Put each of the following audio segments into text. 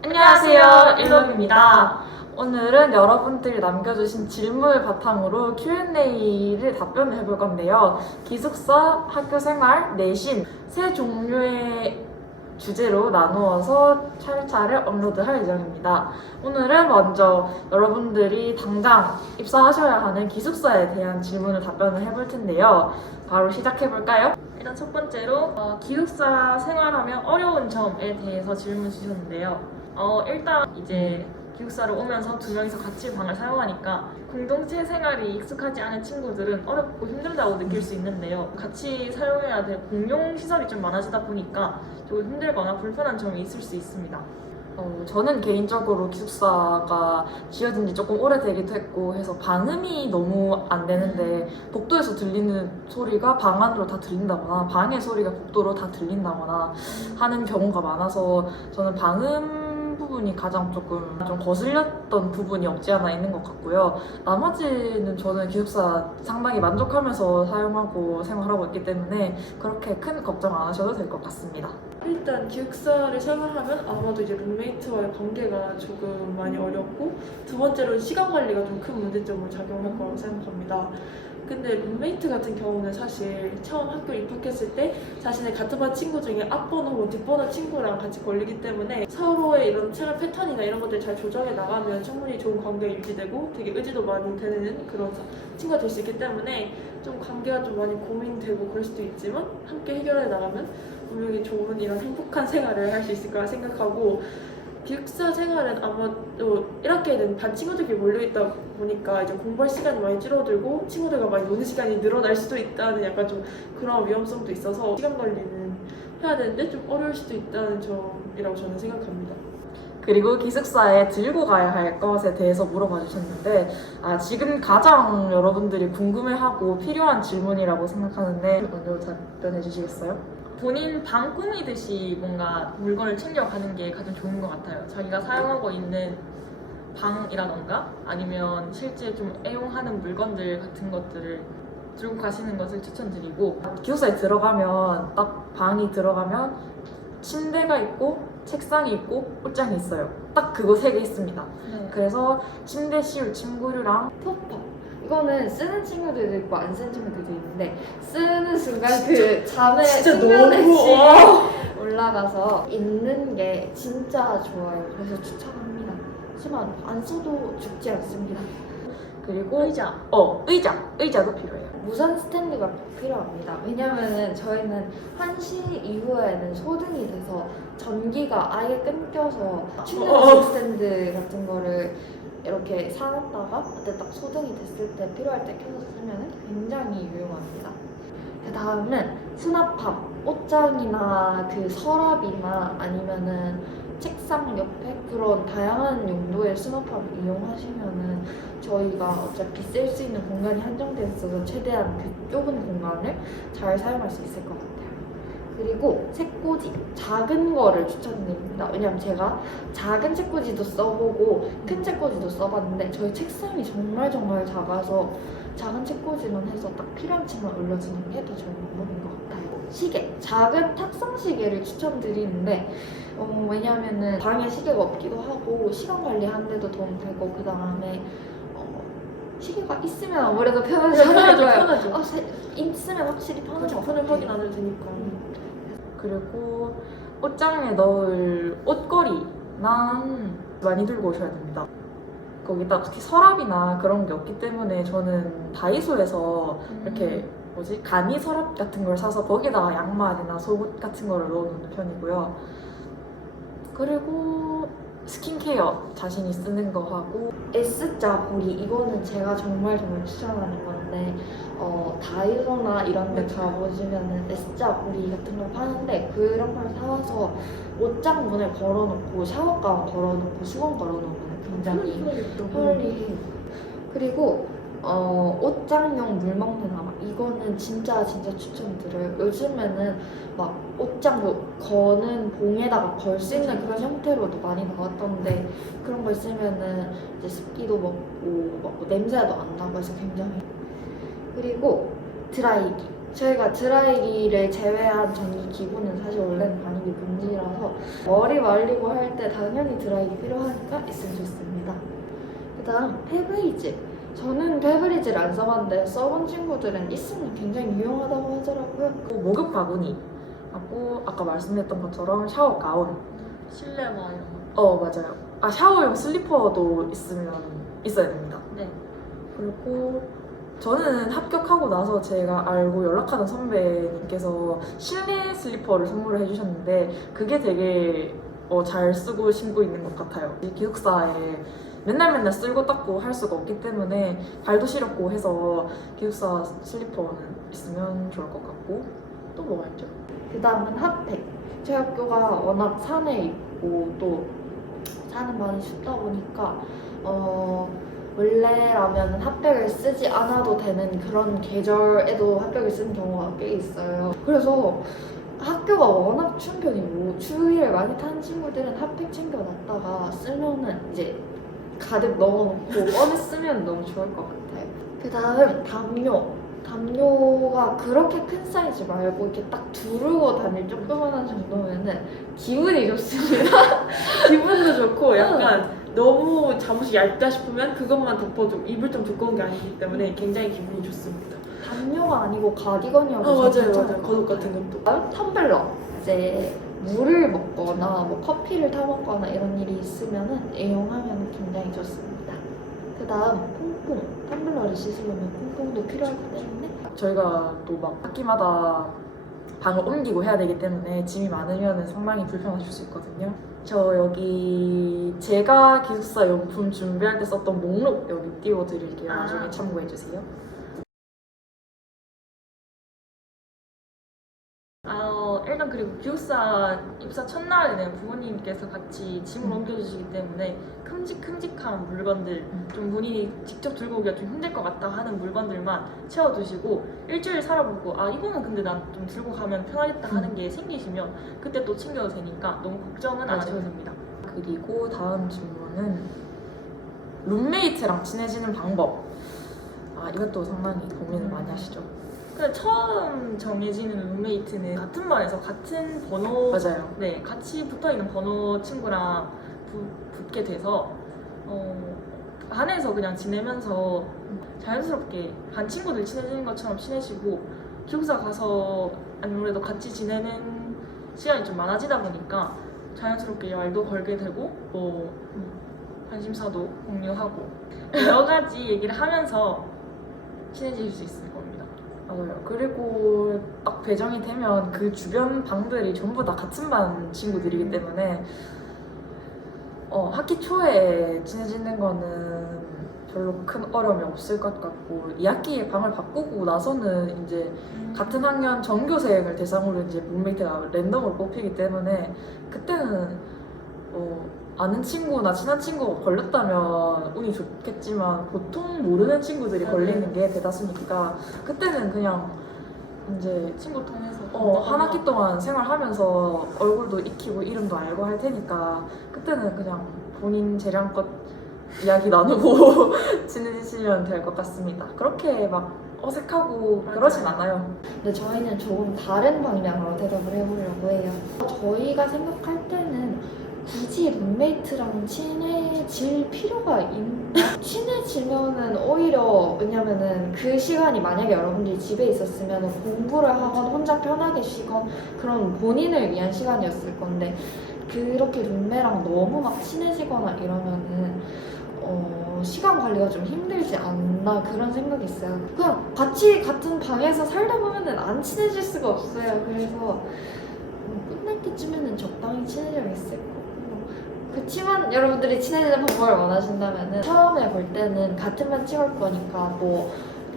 안녕하세요, 일록입니다. 오늘은 여러분들이 남겨주신 질문을 바탕으로 Q&A를 답변을 해볼 건데요. 기숙사, 학교생활, 내신 세 종류의 주제로 나누어서 차례차례 업로드할 예정입니다. 오늘은 먼저 여러분들이 당장 입사하셔야 하는 기숙사에 대한 질문을 답변을 해볼 텐데요. 바로 시작해볼까요? 일단 첫 번째로 기숙사 생활하면 어려운 점에 대해서 질문 주셨는데요. 일단 이제 기숙사를 오면서 두 명이서 같이 방을 사용하니까 공동체 생활이 익숙하지 않은 친구들은 어렵고 힘들다고 느낄 수 있는데요. 같이 사용해야 될 공용 시설이 좀 많아지다 보니까 조금 힘들거나 불편한 점이 있을 수 있습니다. 저는 개인적으로 기숙사가 지어진 지 조금 오래되기도 했고 해서 방음이 너무 안 되는데 복도에서 들리는 소리가 방 안으로 다 들린다거나 방의 소리가 복도로 다 들린다거나 하는 경우가 많아서 저는 방음 부분이 가장 조금 좀 거슬렸던 부분이 없지 않아 있는 것 같고요. 나머지는 저는 기숙사 상당히 만족하면서 사용하고 생활하고 있기 때문에 그렇게 큰 걱정 안 하셔도 될 것 같습니다. 일단 기숙사를 생활하면 아마도 이제 룸메이트와의 관계가 조금 많이 어렵고, 두 번째로는 시간 관리가 좀 큰 문제점을 작용할 거라고 생각합니다. 근데 룸메이트 같은 경우는 사실 처음 학교 입학했을 때 자신의 같은 반 친구 중에 앞번호 혹은 뒷번호 친구랑 같이 걸리기 때문에 서로의 이런 생활 패턴이나 이런 것들 잘 조정해 나가면 충분히 좋은 관계가 유지되고 되게 의지도 많이 되는 그런 친구가 될 수 있기 때문에 좀 관계가 좀 많이 고민되고 그럴 수도 있지만 함께 해결해 나가면 분명히 좋은 이런 행복한 생활을 할 수 있을 거라 생각하고, 기숙사 생활은 아마도 1학기에는 반 친구들끼리 몰려있다 보니까 이제 공부할 시간이 많이 줄어들고 친구들과 많이 노는 시간이 늘어날 수도 있다는 약간 좀 그런 위험성도 있어서 시간 관리는 해야 되는데 좀 어려울 수도 있다는 점이라고 저는 생각합니다. 그리고 기숙사에 들고 가야 할 것에 대해서 물어봐 주셨는데 지금 가장 여러분들이 궁금해하고 필요한 질문이라고 생각하는데 먼저 답변해 주시겠어요? 본인 방 꾸미듯이 뭔가 물건을 챙겨가는 게 가장 좋은 것 같아요. 자기가 사용하고 있는 방이라던가 아니면 실제 좀 애용하는 물건들 같은 것들을 들고 가시는 것을 추천드리고, 기숙사에 들어가면 딱 방이 들어가면 침대가 있고 책상이 있고 옷장이 있어요. 딱 그거 세 개 있습니다. 네. 그래서 침대 씌울 침구류랑 톱밥. 이거는 쓰는 친구들도 있고 안 쓰는 친구들도 있는데, 쓰는 순간 그 잠에 진짜 수면에 너무 질이 와. 올라가서 있는 게 진짜 좋아요. 그래서 추천합니다. 하지만 안 써도 죽지 않습니다. 그리고 의자도 필요해요. 무선 스탠드가 필요합니다. 왜냐면은 저희는 1시 이후에는 소등이 돼서 전기가 아예 끊겨서 충전식 스탠드 같은 거를 이렇게 사놨다가 그때 딱 소등이 됐을 때 필요할 때 켜서 쓰면 굉장히 유용합니다. 그 다음은 수납함, 옷장이나 그 서랍이나 아니면은 책상 옆에 그런 다양한 용도의 수납함을 이용하시면은 저희가 어차피 쓸 수 있는 공간이 한정되어 있어서 최대한 그 좁은 공간을 잘 사용할 수 있을 것 같아요. 그리고 책꽂이, 작은 거를 추천드립니다. 왜냐면 제가 작은 책꽂이도 써보고 큰 책꽂이도 써봤는데 저희 책상이 정말 작아서 작은 책꽂이만 해서 딱 필요한 책만 올려주는 게 더 좋은 방법인 것 같아요. 시계, 작은 탁상 시계를 추천드리는데 왜냐면은 방에 시계가 없기도 하고 시간 관리하는데도 도움 되고, 그 다음에 시계가 있으면 아무래도 편하지 않을까요? 편하죠. 있으면 확실히 편한 것 편을 같아요. 확인 안 해도 되니까. 그리고 옷장에 넣을 옷걸이나 많이 들고 오셔야 됩니다. 거기다 특히 서랍이나 그런 게 없기 때문에 저는 다이소에서 이렇게 간이 서랍 같은 걸 사서 거기다가 양말이나 속옷 같은 거를 넣어놓는 편이고요. 그리고 스킨케어 자신이 쓰는 거 하고, S자 고리, 이거는 제가 정말 추천하는 건데 다이소나 이런 데 가보시면은 S자 고리 같은 걸 파는데 그런 걸 사와서 옷장 문에 걸어놓고 샤워가운 걸어놓고 수건 걸어놓으면 굉장히 편리해요. 그리고 옷장용 물 먹는 아마 이거는 진짜 추천드려요. 요즘에는 막 옷장 거는 봉에다가 걸 수 있는 그런 형태로도 많이 나왔던데 그런 거 있으면은 이제 습기도 먹고 냄새도 안 나고 해서 굉장히. 그리고 드라이기, 저희가 드라이기를 제외한 전기 기구는 사실 원래는 아니기 게 문제라서 머리 말리고 할 때 당연히 드라이기 필요하니까 있으면 좋습니다. 그 다음 페브리즈. 저는 페브리즈를 안 써봤는데 써본 친구들은 있으면 굉장히 유용하다고 하더라고요. 목욕 바구니 하고 아까 말씀드렸던 것처럼 샤워 가운. 실내화 이런 맞아요. 샤워용 슬리퍼도 있어야 됩니다. 네. 그리고 저는 합격하고 나서 제가 알고 연락하던 선배님께서 실내 슬리퍼를 선물을 해주셨는데 그게 되게 잘 쓰고 신고 있는 것 같아요. 이 기숙사에 맨날 쓸고 닦고 할 수가 없기 때문에 발도 시렵고 해서 기숙사 슬리퍼는 있으면 좋을 것 같고 또 뭐가 있죠? 그 다음은 핫팩. 제 학교가 워낙 산에 있고 또 산은 많이 춥다 보니까 원래라면 핫팩을 쓰지 않아도 되는 그런 계절에도 핫팩을 쓰는 경우가 꽤 있어요. 그래서 학교가 워낙 추운 편이고 추위를 많이 타는 친구들은 핫팩 챙겨놨다가 쓰면은 이제 가득 넣어놓고 꺼내 쓰면 너무 좋을 것 같아요. 그 다음 담요. 담요가 그렇게 큰 사이즈 말고 이렇게 딱 두르고 다닐 조그만한 정도면은 기분이 좋습니다. 기분도 좋고 약간 너무 잠옷이 얇다 싶으면 그것만 덮어도 입을 좀 두꺼운 게 아니기 때문에 굉장히 기분이 좋습니다. 담요가 아니고 가디건이어도 맞아요. 괜찮을 것 겉옷 같아요. 같은 것도. 다음 텀블러. 이제 물을 먹거나 뭐 커피를 타 먹거나 이런 일이 있으면은 애용하면 굉장히 좋습니다. 그 다음 퐁퐁. 텀블러를 씻으려면 퐁퐁도 필요하기 때문에 저희가 또 막 학기마다 방을 옮기고 해야 되기 때문에 짐이 많으면 상당히 불편하실 수 있거든요. 저 여기 제가 기숙사 용품 준비할 때 썼던 목록 여기 띄워드릴게요. 나중에 참고해주세요. 일단 그리고 기숙사 입사 첫날에는 부모님께서 같이 짐을 옮겨주시기 때문에 큼직큼직한 물건들, 좀 본인이 직접 들고 오기가 좀 힘들 것 같다 하는 물건들만 채워두시고 일주일 살아보고 이거는 근데 난 좀 들고 가면 편하겠다 하는 게 생기시면 그때 또 챙겨도 되니까 너무 걱정은 안 하셔도 됩니다. 그리고 다음 질문은 룸메이트랑 친해지는 방법. 이것도 상당히 고민을 많이 하시죠. 근데 처음 정해지는 룸메이트는 같은 반에서 같은 번호 맞아요. 네, 같이 붙어있는 번호 친구랑 붙게 돼서 반에서 그냥 지내면서 자연스럽게 반 친구들 친해지는 것처럼 친해지고 기숙사 가서 아무래도 같이 지내는 시간이 좀 많아지다 보니까 자연스럽게 말도 걸게 되고 뭐 관심사도 공유하고 여러 가지 얘기를 하면서 친해질 수 있을 겁니다. 맞아요. 그리고 딱 배정이 되면 그 주변 방들이 전부 다 같은 반 친구들이기 때문에 학기 초에 친해지는 거는 별로 큰 어려움이 없을 것 같고 2학기에 방을 바꾸고 나서는 이제 같은 학년 전교생을 대상으로 이제 룸메이트가 랜덤으로 뽑히기 때문에 그때는 아는 친구나 친한 친구가 걸렸다면 운이 좋겠지만 보통 모르는 친구들이 걸리는 게 대다수니까 그때는 그냥 이제 친구 통해서 한 학기 동안 생활하면서 얼굴도 익히고 이름도 알고 할 테니까 그때는 그냥 본인 재량껏 이야기 나누고 지내시면 될 것 같습니다. 그렇게 막 어색하고 그러진 않아요. 근데 저희는 조금 다른 방향으로 대답을 해보려고 해요. 저희가 생각할 때는 굳이 룸메이트랑 친해질 필요가 있나? 친해지면은 오히려 왜냐면은 그 시간이 만약에 여러분들이 집에 있었으면 공부를 하건 혼자 편하게 쉬건 그런 본인을 위한 시간이었을 건데 그렇게 룸메랑 너무 막 친해지거나 이러면은 시간 관리가 좀 힘들지 않나 그런 생각이 있어요. 그냥 같이 같은 방에서 살다 보면은 안 친해질 수가 없어요. 그래서 끝날 때쯤에는 적당히 친해져 있을 거고. 그치만 여러분들이 친해지는 방법을 원하신다면은 처음에 볼 때는 같은 반 찍을 거니까 뭐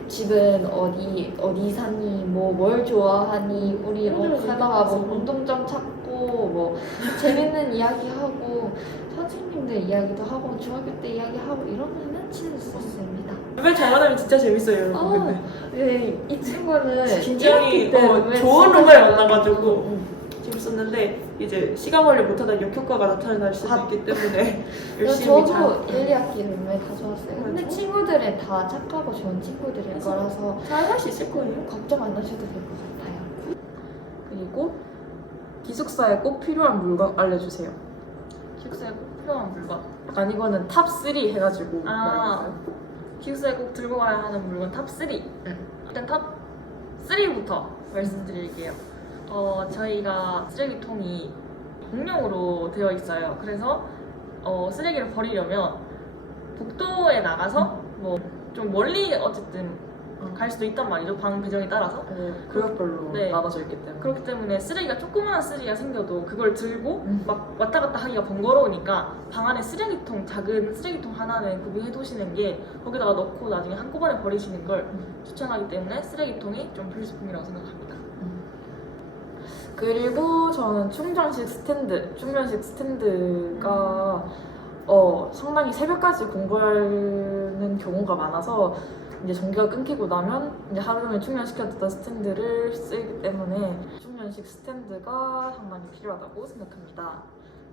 집은 어디 사니 뭐 뭘 좋아하니 우리 가다가 뭐 공통점 찾고 뭐 재밌는 이야기 하고 선생님들 이야기도 하고 중학교 때 이야기하고 이러면은 친해질 수 있습니다. 룸메 잘 만나면 진짜 재밌어요, 여러분. 근데 네, 이 친구는 굉장히 1학기 때 룸메 좋은 진짜 룸메 잘 만나가지고 재밌었는데 이제 시간 관리 못하다 역효과가 나타날 수도 있기 때문에 열심히 저도 잘 1, 2학기 룸메 다 좋았어요. 근데 맞아? 친구들은 다 착하고 좋은 친구들일 그래서 거라서 잘 할 수 있을 거예요. 걱정 안 하셔도 될 것 같아요. 그리고 기숙사에 꼭 필요한 물건 알려주세요. 기숙사에 꼭 필요한 물건. 약간 이거는 탑 3 해가지고 아. 말해주세요. 기숙사에 꼭 들고 가야 하는 물건 탑 3. 일단 탑 3부터 말씀드릴게요. 저희가 쓰레기통이 공용으로 되어 있어요. 그래서 쓰레기를 버리려면 복도에 나가서 뭐 좀 멀리 어쨌든 갈 수도 있단 말이죠. 방 배정에 따라서. 구역별로 네. 나눠져 있기 때문에. 그렇기 때문에 쓰레기가 조그마한 쓰레기가 생겨도 그걸 들고 음. 막 왔다 갔다 하기가 번거로우니까 방 안에 쓰레기통, 작은 쓰레기통 하나는 구비해 두시는 게 거기다가 넣고 나중에 한꺼번에 버리시는 걸 추천하기 때문에 쓰레기통이 좀 필수품이라고 생각합니다. 그리고 저는 충전식 스탠드가 상당히 새벽까지 공부하는 경우가 많아서 이제 전기가 끊기고 나면 이제 하루 종일 충전시켜뒀던 스탠드를 쓰기 때문에 충전식 스탠드가 상당히 필요하다고 생각합니다.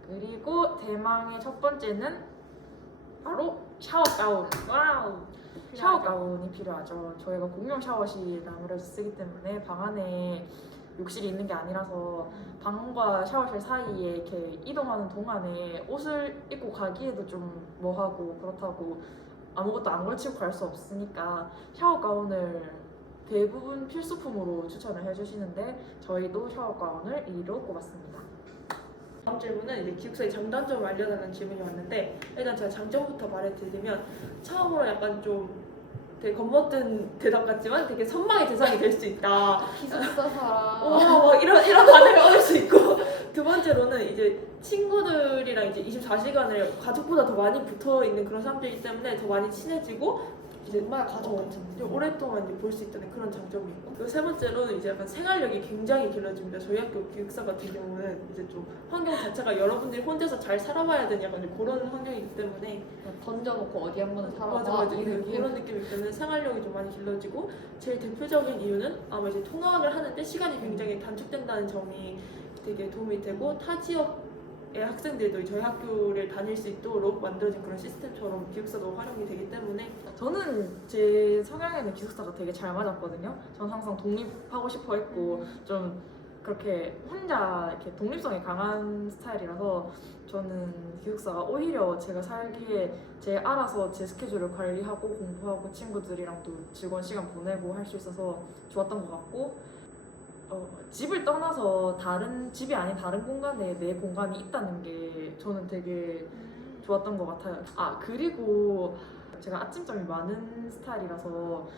그리고 대망의 첫 번째는 바로 샤워 가운. 와우! 샤워 가운이 필요하죠. 저희가 공용 샤워실 아무래도 쓰기 때문에 방 안에 욕실이 있는 게 아니라서 방과 샤워실 사이에 이렇게 이동하는 동안에 옷을 입고 가기에도 좀 뭐하고 그렇다고 아무것도 안 걸치고 갈 수 없으니까 샤워 가운을 대부분 필수품으로 추천을 해주시는데 저희도 샤워 가운을 1위로 꼽았습니다. 다음 질문은 이제 기숙사의 장단점을 알려달라는 질문이 왔는데 일단 제가 장점부터 말해드리면 처음으로 약간 좀 되게 겁먹던 대답 같지만 되게 선망의 대상이 될 수 있다. 기숙사 사람. 뭐 이런 반응을 얻을 수 있고 두 번째로는 이제 친구들이랑 이제 24시간을 가족보다 더 많이 붙어 있는 그런 사람들이기 때문에 더 많이 친해지고 이제 정말 가족 같은 이제 느낌. 오랫동안 이제 볼 수 있다는 그런 장점이 있고 그리고 세 번째로는 이제 약간 생활력이 굉장히 길어집니다. 저희 학교 기숙사 같은 경우는 이제 좀 환경 자체가 여러분들이 혼자서 잘 살아봐야 되는 약간 그런 환경이기 때문에 던져놓고 어디 한 번은 살아봐. 맞아 이 느낌. 그런 느낌이기 때문에 생활력이 좀 많이 길러지고 제일 대표적인 이유는 아마 이제 통학을 하는데 시간이 굉장히 단축된다는 점이 되게 도움이 되고 타 지역의 학생들도 저희 학교를 다닐 수 있도록 만들어진 그런 시스템처럼 기숙사도 활용이 되기 때문에 저는 제 성향에는 기숙사가 되게 잘 맞았거든요. 저는 항상 독립하고 싶어 했고 좀 그렇게 혼자 이렇게 독립성이 강한 스타일이라서 저는 기숙사가 오히려 제가 살기에 제 알아서 제 스케줄을 관리하고 공부하고 친구들이랑 또 즐거운 시간 보내고 할 수 있어서 좋았던 것 같고 집을 떠나서 다른 집이 아닌 다른 공간에 내 공간이 있다는 게 저는 되게 좋았던 것 같아요. 그리고 제가 아침잠이 많은 스타일이라서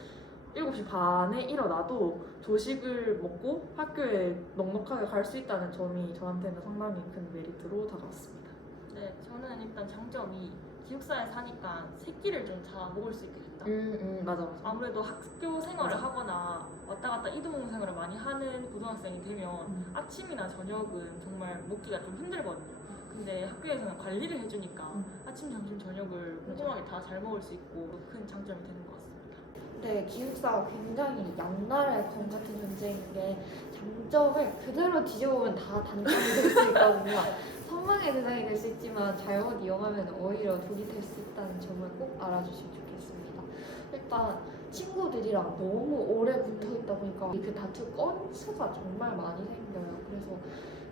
7시 반에 일어나도 조식을 먹고 학교에 넉넉하게 갈 수 있다는 점이 저한테는 상당히 큰 메리트로 다가왔습니다. 네, 저는 일단 장점이 기숙사에 사니까 새끼를 좀 다 먹을 수 있게 됐다. 맞아. 아무래도 학교 생활을 맞아. 하거나 왔다 갔다 이동 생활을 많이 하는 고등학생이 되면 아침이나 저녁은 정말 먹기가 좀 힘들거든요. 근데 학교에서는 관리를 해주니까 아침, 점심, 저녁을 꼼꼼하게 다 잘 먹을 수 있고 큰 장점이 되는 것 같습니다. 네, 기숙사가 굉장히 양날의 검 같은 존재인 게 장점을 그대로 뒤져보면 다 단점이 될 수 있거든요. 선망의 대상이 될 수 있지만 잘못 이용하면 오히려 독이 될 수 있다는 점을 꼭 알아주시면 좋겠습니다. 일단 친구들이랑 너무 오래 붙어있다 보니까 그 다툴 건수가 정말 많이 생겨요. 그래서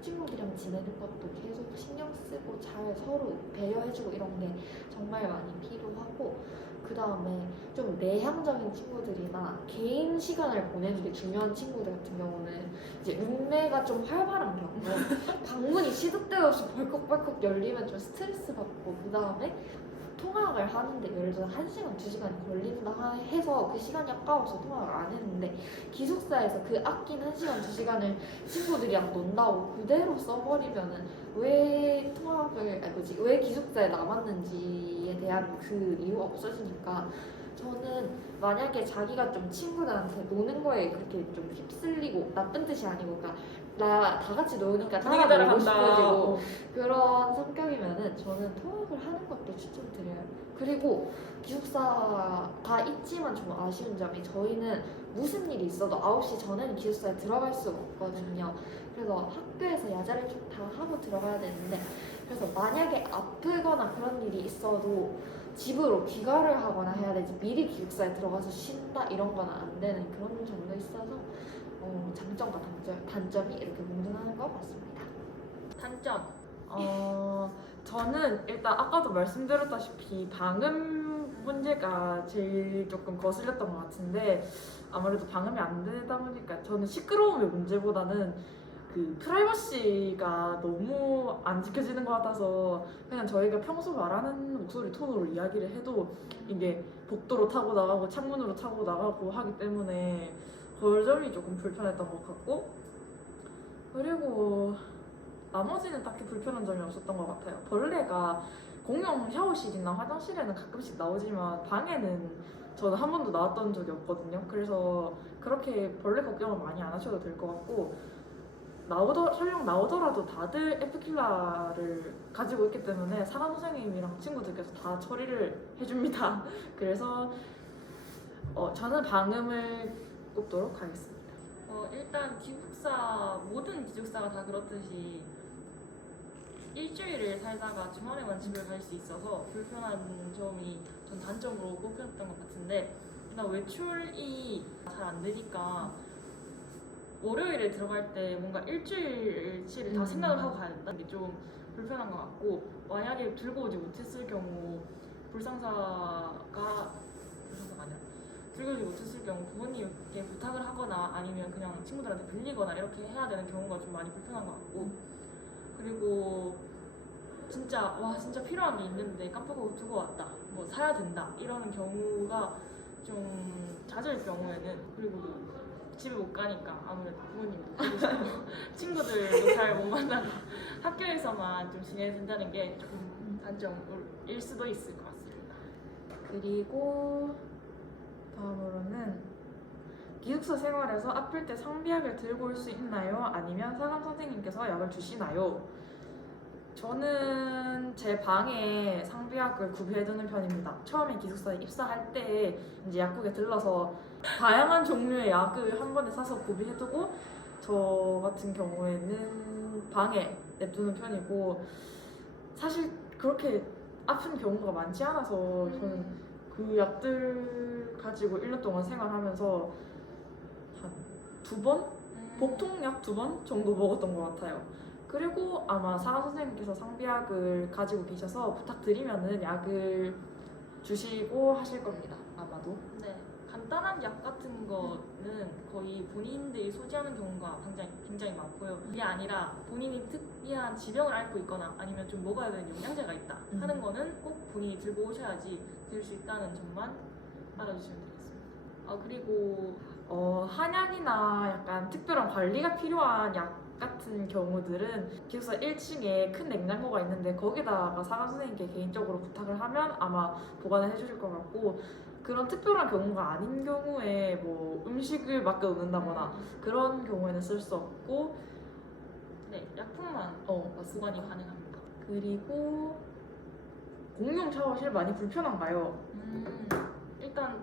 친구들이랑 지내는 것도 계속 신경 쓰고 잘 서로 배려해주고 이런 게 정말 많이 필요하고 그 다음에 좀 내향적인 친구들이나 개인 시간을 보내는 게 중요한 친구들 같은 경우는 이제 룸메가 좀 활발한 경우 방문이 시도 때도 없이 벌컥벌컥 열리면 좀 스트레스 받고 그 다음에 통학을 하는데 예를 들어 1시간, 2시간이 걸린다 해서 그 시간이 아까워서 통학을 안 했는데 기숙사에서 그 아낀 1시간, 2시간을 친구들이랑 논다고 그대로 써버리면은 왜 왜 기숙사에 남았는지에 대한 그 이유가 없어지니까 저는 만약에 자기가 좀 친구들한테 노는 거에 그렇게 좀 휩쓸리고 나쁜 뜻이 아니고 그러니까 다 같이 노니까 분위기 따라 놀고 따라간다. 싶어지고 그런 성격이면은 저는 통학을 하는 것도 추천드려요. 그리고 기숙사가 있지만 좀 아쉬운 점이 저희는 무슨 일이 있어도 9시 전에는 기숙사에 들어갈 수가 없거든요. 그래서 학교에서 야자를 좀 다 하고 들어가야 되는데 그래서 만약에 아프거나 그런 일이 있어도 집으로 귀가를 하거나 해야 되지 미리 기숙사에 들어가서 쉰다 이런 건 안 되는 그런 점도 있어서 장점과 단점이 이렇게 공존하는 것 같습니다. 단점. 저는 일단 아까도 말씀드렸다시피 방음 문제가 제일 조금 거슬렸던 것 같은데 아무래도 방음이 안 되다 보니까 저는 시끄러움의 문제보다는 그 프라이버시가 너무 안 지켜지는 것 같아서 그냥 저희가 평소 말하는 목소리 톤으로 이야기를 해도 이게 복도로 타고 나가고 창문으로 타고 나가고 하기 때문에 그 점이 조금 불편했던 것 같고 그리고 나머지는 딱히 불편한 점이 없었던 것 같아요. 벌레가 공용 샤워실이나 화장실에는 가끔씩 나오지만 방에는 저는 한 번도 나왔던 적이 없거든요. 그래서 그렇게 벌레 걱정을 많이 안 하셔도 될 것 같고 설령 나오더라도 다들 에프킬라를 가지고 있기 때문에 사람 선생님이랑 친구들께서 다 처리를 해줍니다. 그래서 저는 방음을 꼽도록 하겠습니다. 일단 모든 기숙사가 다 그렇듯이 일주일을 살다가 주말에만 집을 갈 수 있어서 불편한 점이 전 단점으로 꼽혔던 것 같은데 일단 외출이 잘 안 되니까 월요일에 들어갈 때 뭔가 일주일치를 다 생각을 하고 가야 된다는 게 좀 불편한 것 같고 만약에 들고 오지 못했을 경우 불상사가 아니라 들고 오지 못했을 경우 부모님께 부탁을 하거나 아니면 그냥 친구들한테 빌리거나 이렇게 해야 되는 경우가 좀 많이 불편한 것 같고 그리고 진짜 필요한 게 있는데 깜빡하고 두고 왔다 뭐 사야 된다 이러는 경우가 좀 잦을 경우에는 그리고 집에 못 가니까 아무래도 부모님도 그러시고 친구들도 잘 못 만나고 학교에서만 좀 지내야 된다는 게 조금 단점일 수도 있을 것 같습니다. 그리고 다음으로는 기숙사 생활에서 아플 때 상비약을 들고 올 수 있나요? 아니면 상담 선생님께서 약을 주시나요? 저는 제 방에 상비약을 구비해두는 편입니다. 처음에 기숙사에 입사할 때 이제 약국에 들러서 다양한 종류의 약을 한 번에 사서 구비해두고 저 같은 경우에는 방에 냅두는 편이고 사실 그렇게 아픈 경우가 많지 않아서 저는 그 약들 가지고 1년 동안 생활하면서 한 2번? 복통약 2번 정도 먹었던 것 같아요. 그리고 아마 상담 선생님께서 상비약을 가지고 계셔서 부탁드리면은 약을 주시고 하실 겁니다. 아마도. 네, 간단한 약 같은 거는 거의 본인들이 소지하는 경우가 굉장히 많고요. 그게 아니라 본인이 특이한 지병을 앓고 있거나 아니면 좀 먹어야 되는 영양제가 있다 하는 거는 꼭 본인이 들고 오셔야지 들 수 있다는 점만 알아주시면 되겠습니다. 그리고 한약이나 약간 특별한 관리가 필요한 약 같은 경우들은 기숙사 1층에 큰 냉장고가 있는데 거기다가 상담 선생님께 개인적으로 부탁을 하면 아마 보관을 해주실 것 같고 그런 특별한 경우가 아닌 경우에 뭐 음식을 맡겨 놓는다거나 그런 경우에는 쓸 수 없고 네, 약품만 보관이 가능합니다. 그리고 공용 샤워실 많이 불편한가요? 일단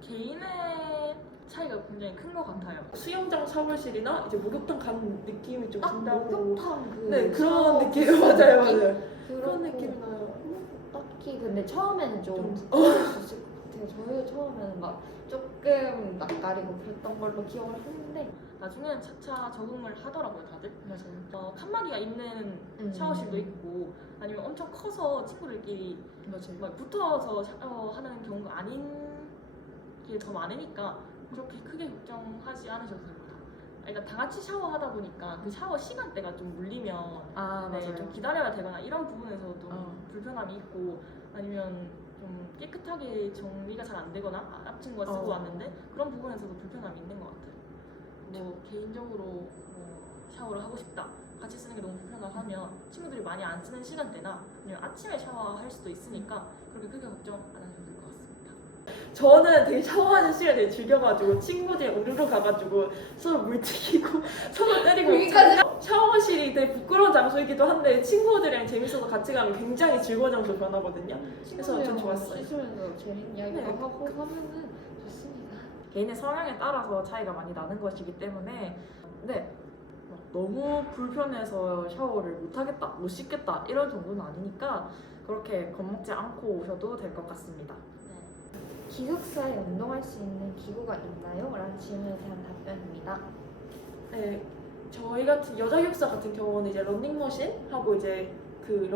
개인의 차이가 굉장히 큰 것 같아요. 수영장 샤워실이나 이제 목욕탕 가는 느낌이 좀 딱 든다고. 목욕탕 네, 그런 샤워 느낌. 맞아요. 그런 그런 느낌이 나요. 딱히 근데 처음에는 좀 좀- 부끄러울 수 있을 것 같아요. 저희도 처음에는 막 조금 낯가리고 그랬던 걸로 기억을 하는데 나중에는 차차 적응을 하더라고요, 다들. 맞아요. 칸막이가 있는 샤워실도 있고 아니면 엄청 커서 친구들끼리 맞아요. 막 붙어서 샤워하는 경우가 아닌 게 더 많으니까 그렇게 크게 걱정하지 않으셔도 됩니다. 그러니까 다 같이 샤워하다 보니까 그 샤워 시간대가 좀 물리면 맞아요. 좀 기다려야 되거나 이런 부분에서 좀 어. 불편함이 있고 아니면 좀 깨끗하게 정리가 잘 안 되거나 앞친구가 쓰고 왔는데 그런 부분에서도 불편함이 있는 것 같아요. 뭐 개인적으로 뭐 샤워를 하고 싶다 같이 쓰는 게 너무 불편하고 하면 친구들이 많이 안 쓰는 시간대나 아니면 아침에 샤워할 수도 있으니까 그렇게 크게 걱정 안 하셔도 될 것 같습니다. 저는 되게 샤워하는 시간 되게 즐겨가지고 친구들이랑 우르르 가가지고 서로 물 튀기고 서로 때리고 여기까지 샤워실이 되게 부끄러운 장소이기도 한데 친구들이랑 재밌어서 같이 가면 굉장히 즐거운 장소로 변하거든요. 그래서 좀 좋았어요. 씻으면서 재밌는 이야기도 네. 하고 하면은 좋습니다. 개인의 성향에 따라서 차이가 많이 나는 것이기 때문에 막 너무 불편해서 샤워를 못하겠다, 못 씻겠다 이런 정도는 아니니까 그렇게 겁먹지 않고 오셔도 될 것 같습니다. 기숙사에 운동할 수 있는 기구가 있나요? 라는 질문에 대한 답변입니다. 네, 저희 같은 여자 기숙사 같은 경우는 이제 런닝머신 하고 이제 그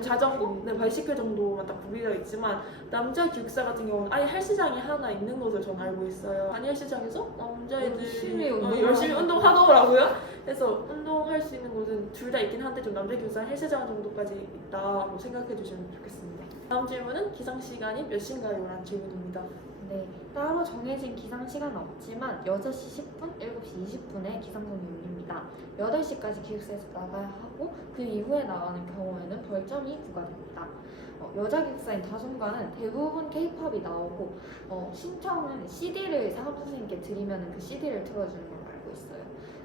자전거, 네, 바이시클 정도만 딱 구비되어 있지만 남자 기숙사 같은 경우는 아예 헬스장이 하나 있는 것을 전 알고 있어요. 단위 헬스장에서 남자애들이 열심히 운동하더라고요. 그래서 운동할 수 있는 곳은 둘 다 있긴 한데 좀 남자 기숙사 헬스장 정도까지 있다고 생각해 주시면 좋겠습니다. 다음 질문은 기상 시간이 몇 시인가요? 라는 질문입니다. 네, 따로 정해진 기상 시간은 없지만 6시 10분, 7시 20분에 기상송이 울립니다. 8시까지 기숙사에서 나가야 하고 그 이후에 나가는 경우에는 벌점이 부과됩니다. 여자 기숙사인 다솜과는 대부분 K-팝이 나오고 신청은 CD를 사감 선생님께 드리면 그 CD를 틀어주는 걸로 알고 있어요.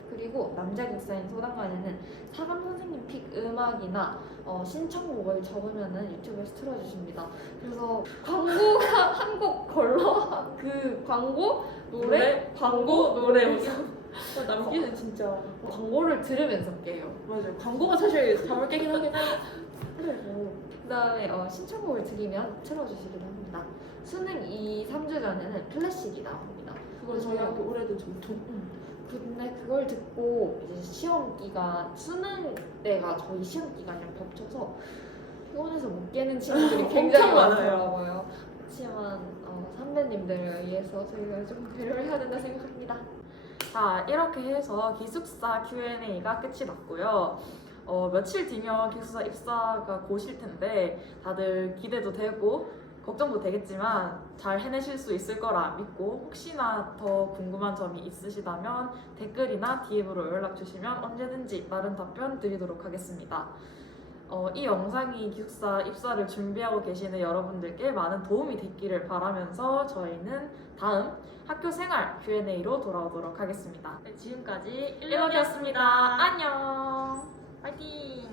그리고 남자 기숙사인 소담관에는 사감 선생님 픽 음악이나 신청곡을 적으면은 유튜브에서 틀어주십니다. 그래서 광고가 한 곡 걸러 그 광고 노래 광고 노래 남기는 진짜 광고를 들으면서 깨요. 맞아요. 광고가 사실 잠을 깨긴 하긴 해요. 그다음에 신청곡을 드리면 틀어주시기도 합니다. 수능 2, 3주 전에는 클래식이 나옵니다. 그건 저희 학교 오래된 전통. 근데 그걸 듣고 이제 시험 기간 수능 때가 저희 시험 기간이랑 겹쳐서 피곤해서 못 깨는 친구들이 굉장히 엄청 많아요. 많더라고요. 그렇지만 선배님들을 위해서 저희가 좀 배려를 해야 된다 생각합니다. 자, 이렇게 해서 기숙사 Q&A가 끝이 났고요. 며칠 뒤면 기숙사 입사가 고실 텐데 다들 기대도 되고 걱정도 되겠지만 잘 해내실 수 있을 거라 믿고 혹시나 더 궁금한 점이 있으시다면 댓글이나 DM으로 연락 주시면 언제든지 빠른 답변 드리도록 하겠습니다. 이 영상이 기숙사 입사를 준비하고 계시는 여러분들께 많은 도움이 됐기를 바라면서 저희는 다음 학교 생활 Q&A로 돌아오도록 하겠습니다. 네, 지금까지 1번이었습니다. 안녕. 파이팅!